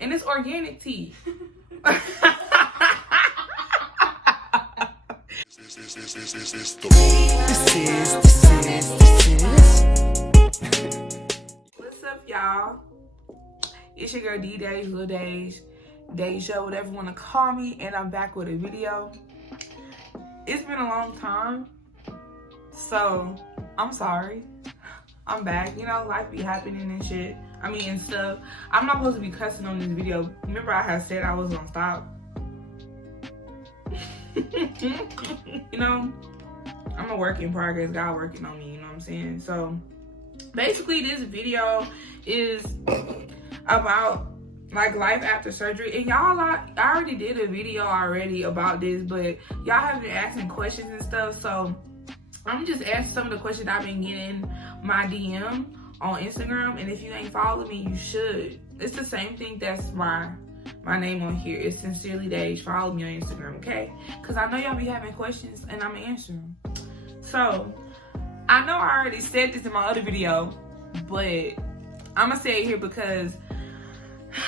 And it's organic tea. What's up, y'all? It's your girl D-Days, Lil Days, Deja, whatever you want to call me, and I'm back with a video. It's been a long time, so I'm sorry. I'm back. You know, life be happening and shit. I mean, and stuff. I'm not supposed to be cussing on this video. Remember I had said I was gonna stop? You know, I'm a work in progress. God working on me, you know what I'm saying? So basically this video is about like life after surgery. And y'all, I already did a video already about this, but y'all have been asking questions and stuff. So I'm just asking some of the questions I've been getting my DM on Instagram. And if you ain't following me, you should. It's the same thing that's my name on here. It's Sincerely Days. Follow me on Instagram, okay? Because I know y'all be having questions and I'm answering them. So I know I already said this in my other video, but I'm gonna say it here because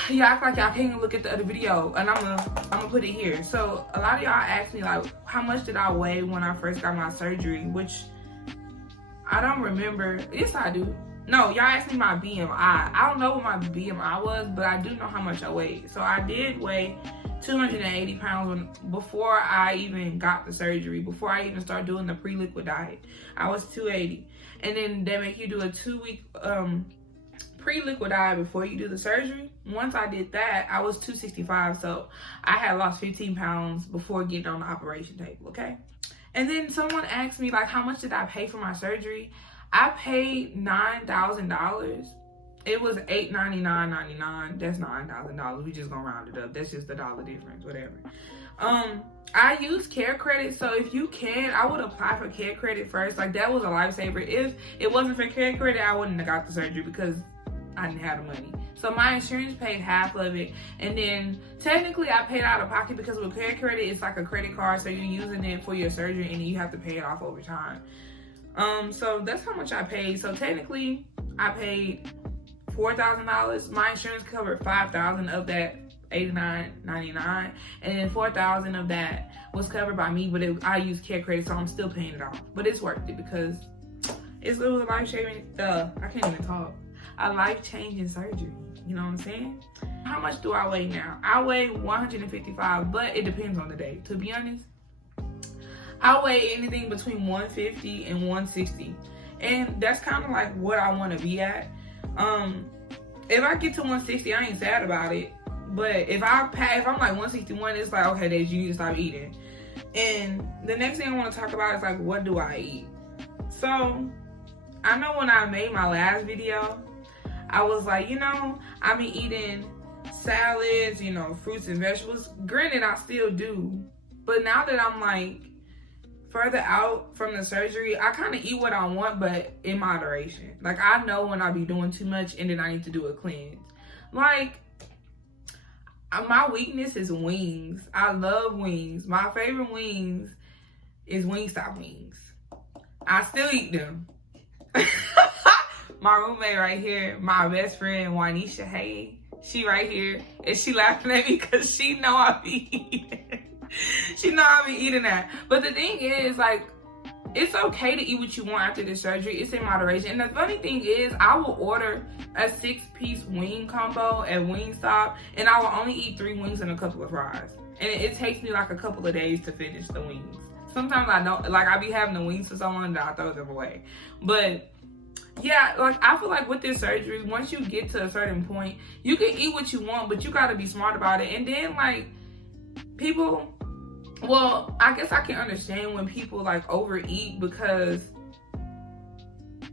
y'all act like y'all can't look at the other video, and I'm gonna put it here. So a lot of y'all asked me like, how much did I weigh when I first got my surgery? Which I don't remember. Yes, I do. No, y'all asked me my BMI. I don't know what my BMI was, but I do know how much I weighed. So I did weigh 280 pounds before I even got the surgery, before I even started doing the pre-liquid diet. I was 280. And then they make you do a 2-week pre-liquid diet before you do the surgery. Once I did that, I was 265. So I had lost 15 pounds before getting on the operation table, okay? And then someone asked me, like, how much did I pay for my surgery? I paid $9,000. It was $899.99. That's $9,000. We just gonna round it up. That's just the dollar difference, whatever. I use care credit, so if you can, I would apply for care credit first. Like, that was a lifesaver. If it wasn't for care credit, I wouldn't have got the surgery because I didn't have the money. So my insurance paid half of it, and then technically I paid out of pocket because with care credit, it's like a credit card, so you're using it for your surgery and then you have to pay it off over time. So that's how much I paid. So technically, I paid $4,000. My insurance covered $5,000 of that $89.99, and then $4,000 of that was covered by me. But I use care credit, so I'm still paying it off. But it's worth it because it was a life-saving. I can't even talk. A life-changing surgery. You know what I'm saying? How much do I weigh now? I weigh 155, but it depends on the day. To be honest, I weigh anything between 150 and 160, and that's kind of like what I want to be at. If I get to 160, I ain't sad about it. But if I'm like 161, it's like, okay, Days, you need to stop eating. And the next thing I want to talk about is like, what do I eat? So I know when I made my last video, I was like, you know, I be eating salads, you know, fruits and vegetables. Granted, I still do, but now that I'm like further out from the surgery, I kind of eat what I want, but in moderation. Like, I know when I be doing too much and then I need to do a cleanse. Like, my weakness is wings. I love wings. My favorite wings is Wingstop wings. I still eat them. My roommate right here, my best friend, Wanisha, hey, she right here, and she laughing at me because she know I be eating. She know I be eating that. But the thing is, like, it's okay to eat what you want after the surgery. It's in moderation. And the funny thing is, I will order a 6-piece wing combo at Wingstop, and I will only eat 3 wings and a couple of fries. And it takes me like a couple of days to finish the wings. Sometimes I don't, like, I be having the wings for so long that I throw them away. But yeah, like, I feel like with this surgery, once you get to a certain point, you can eat what you want, but you gotta be smart about it. And then, like, people, well, I guess I can understand when people like overeat because,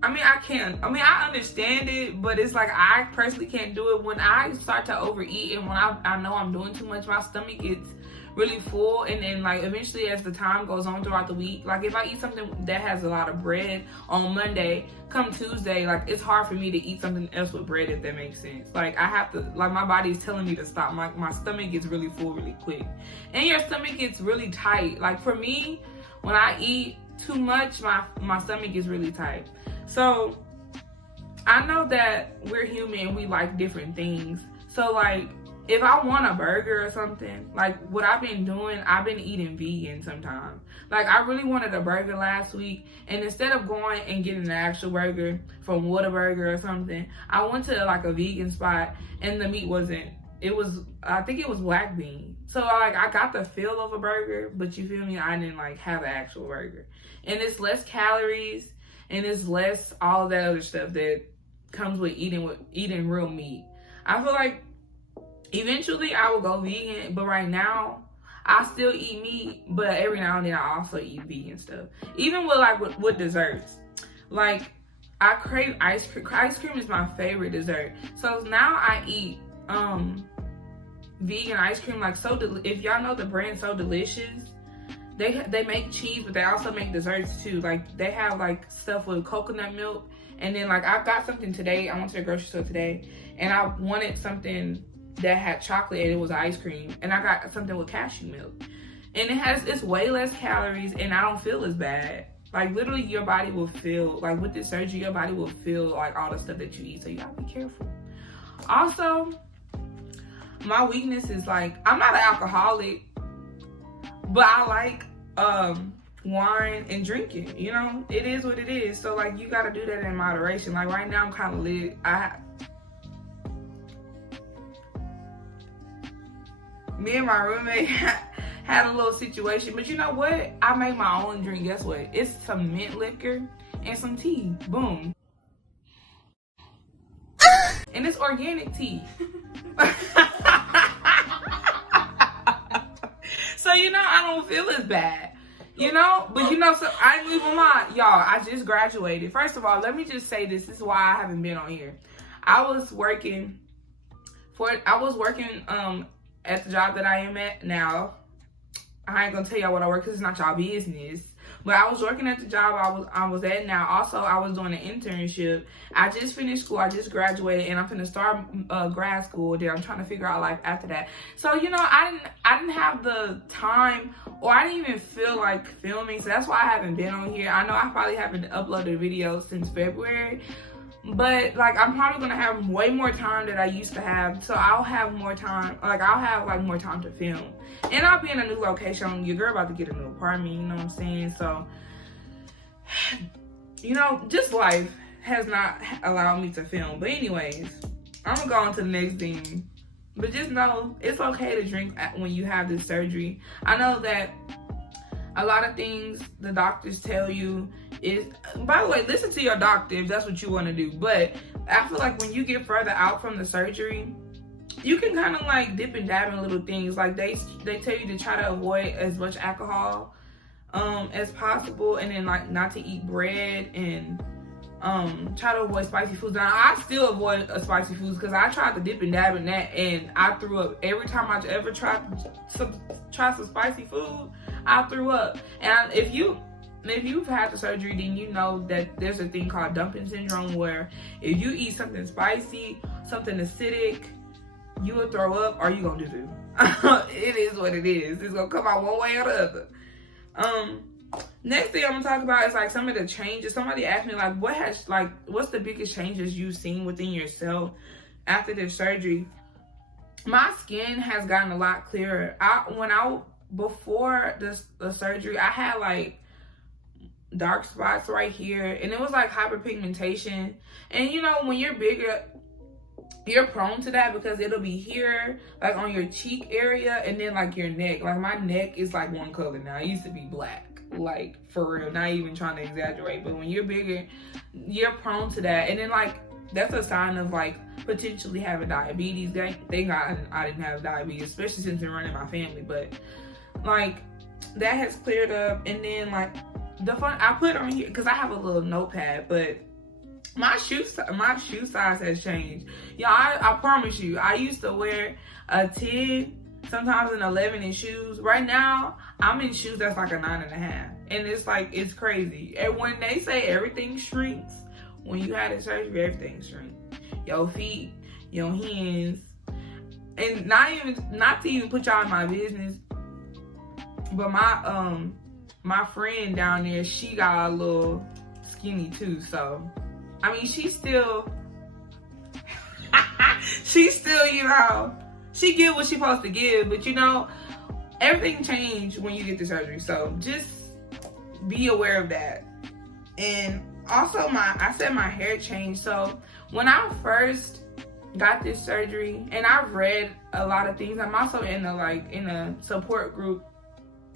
I understand it, but it's like I personally can't do it. When I start to overeat and when I know I'm doing too much, my stomach gets really full, and then like eventually as the time goes on throughout the week, like if I eat something that has a lot of bread on Monday, come Tuesday, like it's hard for me to eat something else with bread, if that makes sense. Like I have to, like my body is telling me to stop. My stomach gets really full really quick, and your stomach gets really tight. Like for me, when I eat too much, my stomach gets really tight. So I know that we're human and we like different things. So like if I want a burger or something, like what I've been doing, I've been eating vegan sometimes. Like I really wanted a burger last week, and instead of going and getting an actual burger from Whataburger or something, I went to like a vegan spot, and the meat wasn't, I think it was black bean. So like I got the feel of a burger, but you feel me, I didn't like have an actual burger. And it's less calories, and it's less all that other stuff that comes with eating real meat. I feel like eventually I will go vegan, but right now I still eat meat, but every now and then I also eat vegan stuff. Even with desserts. Like I crave ice cream. Ice cream is my favorite dessert. So now I eat vegan ice cream. Like if y'all know the brand So Delicious, they make cheese, but they also make desserts too. Like they have like stuff with coconut milk, and then like I got something today. I went to the grocery store today, and I wanted something that had chocolate, and it was ice cream, and I got something with cashew milk, and it's way less calories, and I don't feel as bad. Like literally your body will feel like with this surgery, your body will feel like all the stuff that you eat, so you gotta be careful. Also, my weakness is like I'm not an alcoholic, but I like wine and drinking, you know. It is what it is, so like you gotta do that in moderation. Like right now I'm kind of lit. Me and my roommate had a little situation, but you know what? I made my own drink. Guess what? It's some mint liquor and some tea. Boom. And it's organic tea. So, you know, I don't feel as bad. You know? But, you know, so I ain't even lie. Y'all, I just graduated. First of all, let me just say this. This is why I haven't been on here. I was working at the job that I am at now. I ain't gonna tell y'all what I work because it's not y'all business. But I was working at the job I was at now. Also, I was doing an internship. I just finished school. I just graduated, and I'm finna start grad school. Then I'm trying to figure out life after that. So you know, I didn't have the time, or I didn't even feel like filming. So that's why I haven't been on here. I know I probably haven't uploaded videos since February. But like I'm probably gonna have way more time than I used to have, so I'll have more time. Like I'll have like more time to film, and I'll be in a new location. Your girl about to get a new apartment, you know what I'm saying? So, you know, just life has not allowed me to film. But anyways, I'm gonna go on to the next thing. But just know it's okay to drink when you have this surgery. I know that a lot of things the doctors tell you is, by the way, listen to your doctor if that's what you want to do. But I feel like when you get further out from the surgery, you can kind of like dip and dab in little things. Like they tell you to try to avoid as much alcohol as possible, and then like not to eat bread, and try to avoid spicy foods. Now I still avoid spicy foods because I tried to dip and dab in that, and I threw up every time I ever tried to try some spicy food. I threw up. And if you've had the surgery, then you know that there's a thing called dumping syndrome, where if you eat something spicy, something acidic, you will throw up or you gonna do do. It is what it is. It's gonna come out one way or the other. Next thing I'm gonna talk about is like some of the changes. Somebody asked me like, what's the biggest changes you've seen within yourself after the surgery? My skin has gotten a lot clearer. Before the surgery, I had like dark spots right here, and it was like hyperpigmentation. And you know, when you're bigger, you're prone to that because it'll be here, like on your cheek area, and then like your neck. Like my neck is like one color now. It used to be black, like for real, not even trying to exaggerate. But when you're bigger, you're prone to that. And then like that's a sign of like potentially having diabetes. Thank God I didn't have diabetes, especially since I'm running my family. But like that has cleared up. And then like I put on here because I have a little notepad, but my shoe size has changed. Y'all, I promise you, I used to wear a 10, sometimes an 11 in shoes. Right now, I'm in shoes that's like a 9.5. And it's like, it's crazy. And when they say everything shrinks, when you had a surgery, everything shrinks. Your feet, your hands. And not to even put y'all in my business, but my friend down there, she got a little skinny too. So I mean, she's still, you know, she give what she supposed to give, but you know, everything changed when you get the surgery. So just be aware of that. And also I said my hair changed. So when I first got this surgery, and I've read a lot of things, I'm also in a support group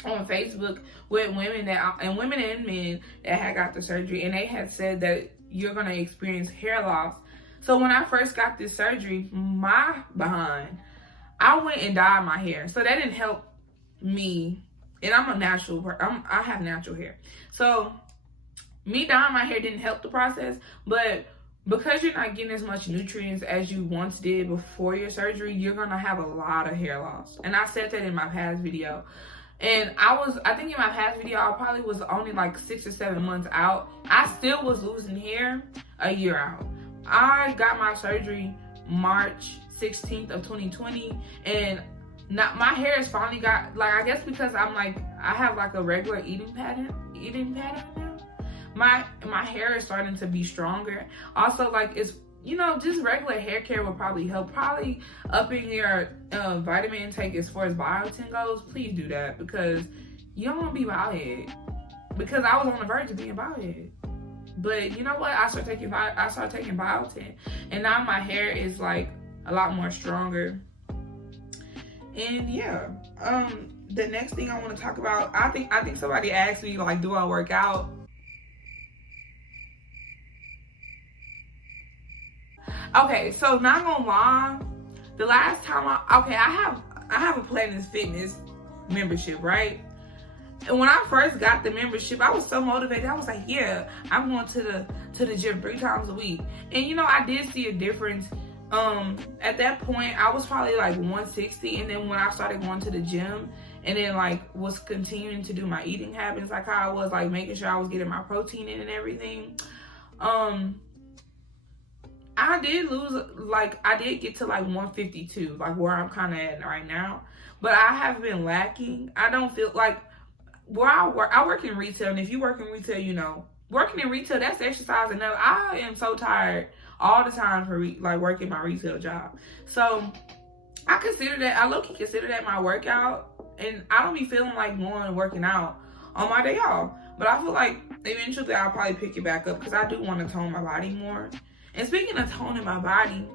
on Facebook with women and men that had got the surgery, and they had said that you're gonna experience hair loss. So when I first got this surgery, I went and dyed my hair. So that didn't help me. And I'm a natural person. I have natural hair. So me dyeing my hair didn't help the process. But because you're not getting as much nutrients as you once did before your surgery, you're going to have a lot of hair loss. And I said that in my past video. And I think in my past video, I probably was only like 6 or 7 months out. I still was losing hair a year out. I got my surgery March 16th of 2020, and my hair has finally got, like, I guess because I have like a regular eating pattern now. My hair is starting to be stronger. Also, like, it's, you know, just regular hair care will probably help. Probably upping your vitamin intake as far as biotin goes. Please do that, because you don't want to be bald head. Because I was on the verge of being bald head. But you know what? I started taking biotin, and now my hair is like a lot more stronger. And yeah, the next thing I want to talk about, I think somebody asked me, like, do I work out? Okay, so not gonna lie, the last time I have a Planet Fitness membership, right? And when I first got the membership, I was so motivated. I was like, yeah, I'm going to the gym 3 times a week. And you know, I did see a difference. At that point, I was probably like 160, and then when I started going to the gym and then like was continuing to do my eating habits, like how I was like making sure I was getting my protein in and everything, I did lose, like, I did get to like 152, like where I'm kind of at right now. But I have been lacking. I don't feel like, where I work in retail, and if you work in retail, you know, working in retail, that's exercise enough. I am so tired all the time for like working my retail job. So I consider that, I low-key consider that my workout, and I don't be feeling like going and working out on my day off. But I feel like eventually I'll probably pick it back up, because I do want to tone my body more. And speaking of toning my body,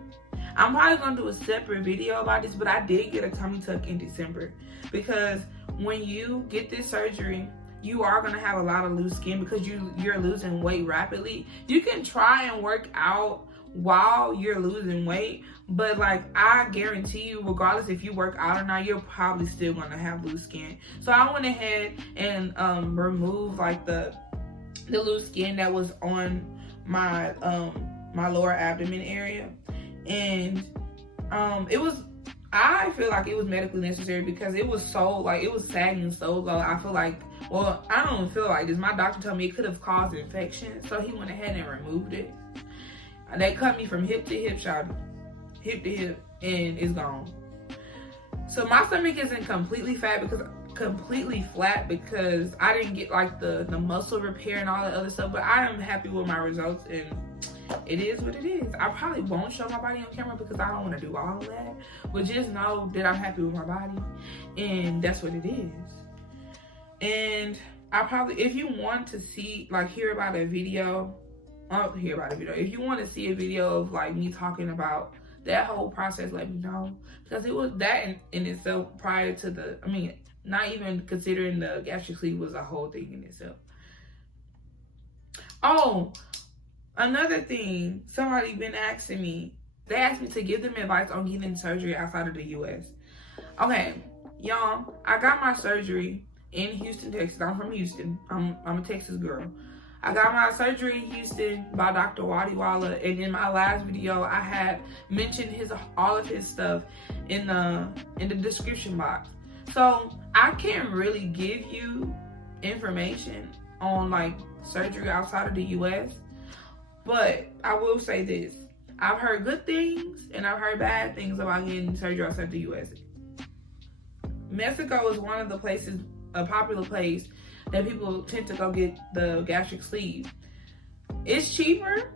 I'm probably going to do a separate video about this, but I did get a tummy tuck in December, because when you get this surgery, you are going to have a lot of loose skin because you're losing weight rapidly. You can try and work out while you're losing weight, but like, I guarantee you, regardless if you work out or not, you're probably still going to have loose skin. So I went ahead and removed like the loose skin that was on my my lower abdomen area. And I feel like it was medically necessary, because it was so, like, it was sagging so low. I feel like, well, I don't feel like this. My doctor told me it could have caused infection, so he went ahead and removed it. They cut me from hip to hip, hip to hip, and it's gone. So my stomach isn't completely flat because I didn't get like the muscle repair and all that other stuff, but I am happy with my results, and it is what it is. I probably won't show my body on camera because I don't want to do all of that, but just know that I'm happy with my body, and that's what it is. And I probably, if you want to see, like, hear about a video, if you want to see a video of like me talking about that whole process, let me know, because it was that in itself prior to the, I mean, not even considering the gastric sleeve was a whole thing in itself. Oh, another thing, somebody been asking me, they asked me to give them advice on getting surgery outside of the US. Okay, y'all, I got my surgery in Houston, Texas. I'm from Houston. I'm a Texas girl. I got my surgery in Houston by Dr. Wadiwala, and in my last video, I had mentioned all of his stuff in the description box. So I can't really give you information on like surgery outside of the US, but I will say this: I've heard good things and I've heard bad things about getting surgery outside the US. Mexico is one of the places, a popular place that people tend to go get the gastric sleeve. It's cheaper,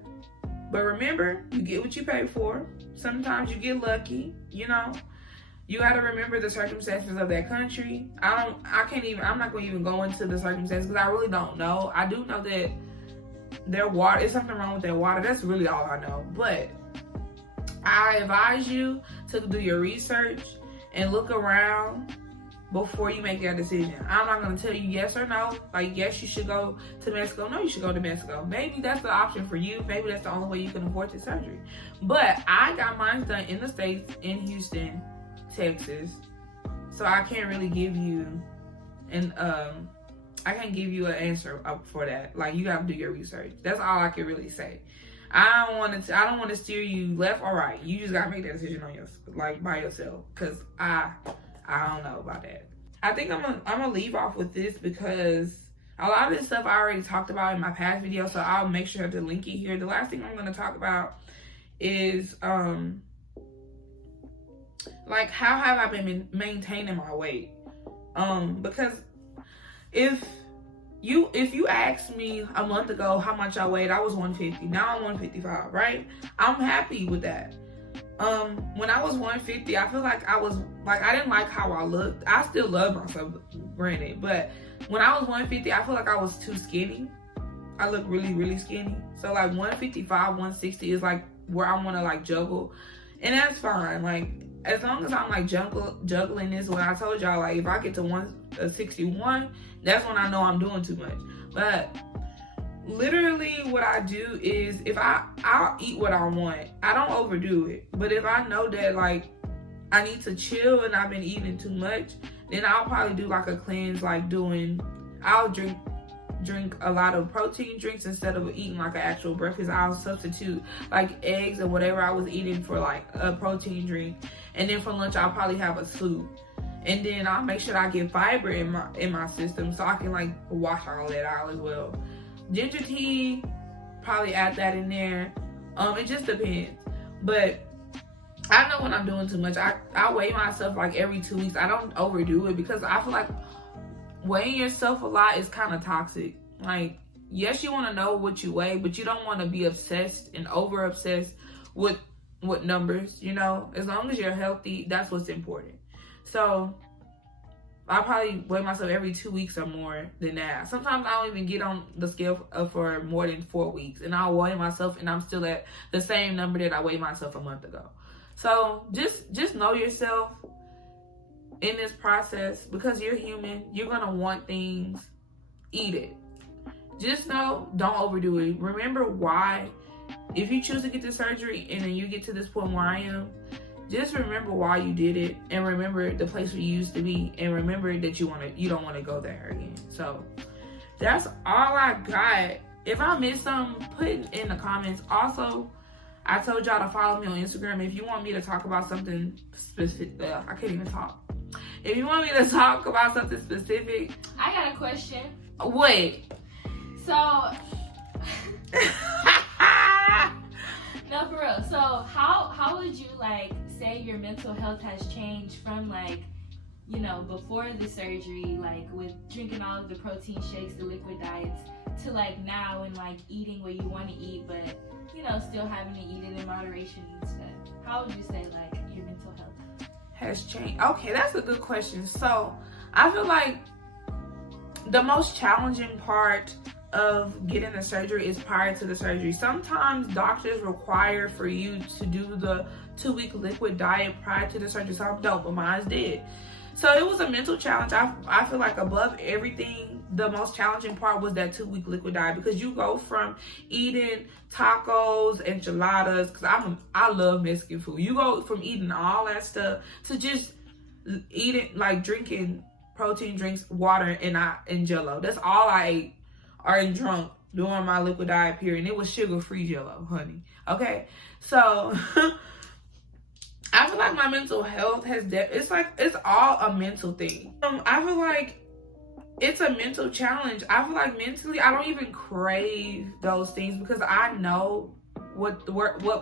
but remember, you get what you pay for. Sometimes you get lucky, you know. You got to remember the circumstances of that country. I'm not going to even go into the circumstances because I really don't know. I do know that their water, it's something wrong with their water. That's really all I know. But I advise you to do your research and look around before you make that decision. I'm not going to tell you yes or no. Like, yes, you should go to Mexico. No, you should go to Mexico. Maybe that's the option for you. Maybe that's the only way you can afford the surgery. But I got mine done in the States, in Houston, Texas. So I can't really give you an answer up for that. Like, you got to do your research. That's all I can really say. I don't want to steer you left or right. You just got to make that decision on by yourself, cuz I don't know about that. I think I'm gonna leave off with this because a lot of this stuff I already talked about in my past video, so I'll make sure to link it here. The last thing I'm gonna talk about is like, how have I been maintaining my weight? Because if you asked me a month ago how much I weighed, I was 150. Now I'm 155, right? I'm happy with that. When I was 150, I feel like I didn't like how I looked. I still love myself, granted, but when I was 150, I feel like I was too skinny. I look really, really skinny. So like 155, 160 is like where I want to like juggle, and that's fine. Like, as long as I'm like juggling this, when I told y'all, like, if I get to 161, that's when I know I'm doing too much. But literally what I do is, if I'll eat what I want. I don't overdo it. But if I know that like I need to chill and I've been eating too much, then I'll probably do like a cleanse, like I'll drink a lot of protein drinks instead of eating like an actual breakfast. I'll substitute like eggs or whatever I was eating for like a protein drink. And then for lunch, I'll probably have a soup. And then I'll make sure I get fiber in my system so I can like wash all that out as well. Ginger tea, probably add that in there. It just depends. But I know when I'm doing too much. I weigh myself like every 2 weeks. I don't overdo it because I feel like weighing yourself a lot is kind of toxic. Like, yes, you want to know what you weigh, but you don't want to be obsessed and over obsessed with numbers, you know. As long as you're healthy, that's what's important. So I probably weigh myself every 2 weeks or more than that. Sometimes I don't even get on the scale for more than 4 weeks, and I'll weigh myself and I'm still at the same number that I weighed myself a month ago. So just know yourself in this process, because you're human. You're gonna want things, eat it. Just know, don't overdo it. Remember why. If you choose to get the surgery and then you get to this point where I am, just remember why you did it, and remember the place where you used to be, and remember that you don't want to go there again. So that's all I got. If I missed something, put it in the comments. Also, I told y'all to follow me on Instagram if you want me to talk about something specific. I can't even talk. If you want me to talk about something specific. I got a question. Wait. So, no, for real. So how would you like say your mental health has changed from like, you know, before the surgery, like with drinking all of the protein shakes, the liquid diets, to like now and like eating what you want to eat, but you know, still having to eat it in moderation and stuff? How would you say like your mental health has changed? Okay, that's a good question. So I feel like the most challenging part of getting the surgery is prior to the surgery. Sometimes doctors require for you to do the 2-week liquid diet prior to the surgery. Some don't, but mine did. So it was a mental challenge. I feel like above everything, the most challenging part was that 2-week liquid diet, because you go from eating tacos, enchiladas, because I love Mexican food. You go from eating all that stuff to just eating, like drinking protein drinks, water, and Jello. That's all I ate or drunk during my liquid diet period. And it was sugar-free Jello, honey. Okay? So I feel like my mental health has it's all a mental thing. I feel like it's a mental challenge. I feel like mentally I don't even crave those things, because I know what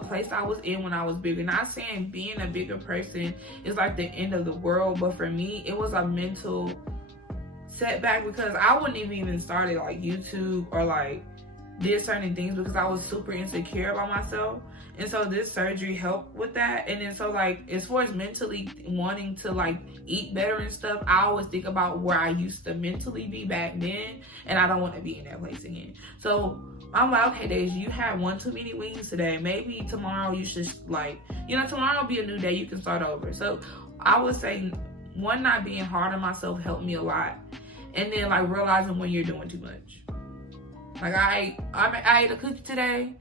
place I was in when I was bigger. Not saying being a bigger person is like the end of the world, but for me it was a mental setback, because I wouldn't even started like YouTube or like did certain things because I was super insecure about myself. And so this surgery helped with that. And then so like, as far as mentally wanting to like eat better and stuff, I always think about where I used to mentally be back then, and I don't want to be in that place again. So I'm like, okay, Deja, you had one too many wings today. Maybe tomorrow you should like, you know, tomorrow will be a new day. You can start over. So I would say, one, not being hard on myself helped me a lot. And then like realizing when you're doing too much. Like I ate a cookie today.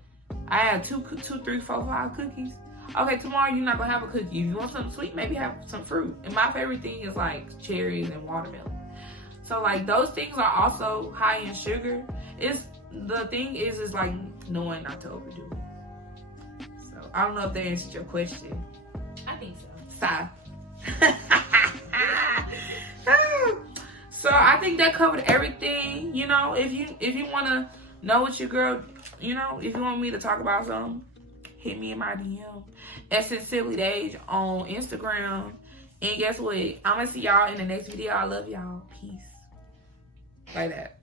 I had 2, 3, 4, 5 cookies. Okay, tomorrow you're not gonna have a cookie. If you want something sweet, maybe have some fruit. And my favorite thing is like cherries and watermelon. So like those things are also high in sugar. The thing is like knowing not to overdo it. So I don't know if that answered your question. I think so. Stop. So I think that covered everything. You know, if you want to know what your girl, you know, if you want me to talk about something, hit me in my DM at Sincerely Deja on Instagram. And guess what? I'm gonna see y'all in the next video. I love y'all. Peace. Like that.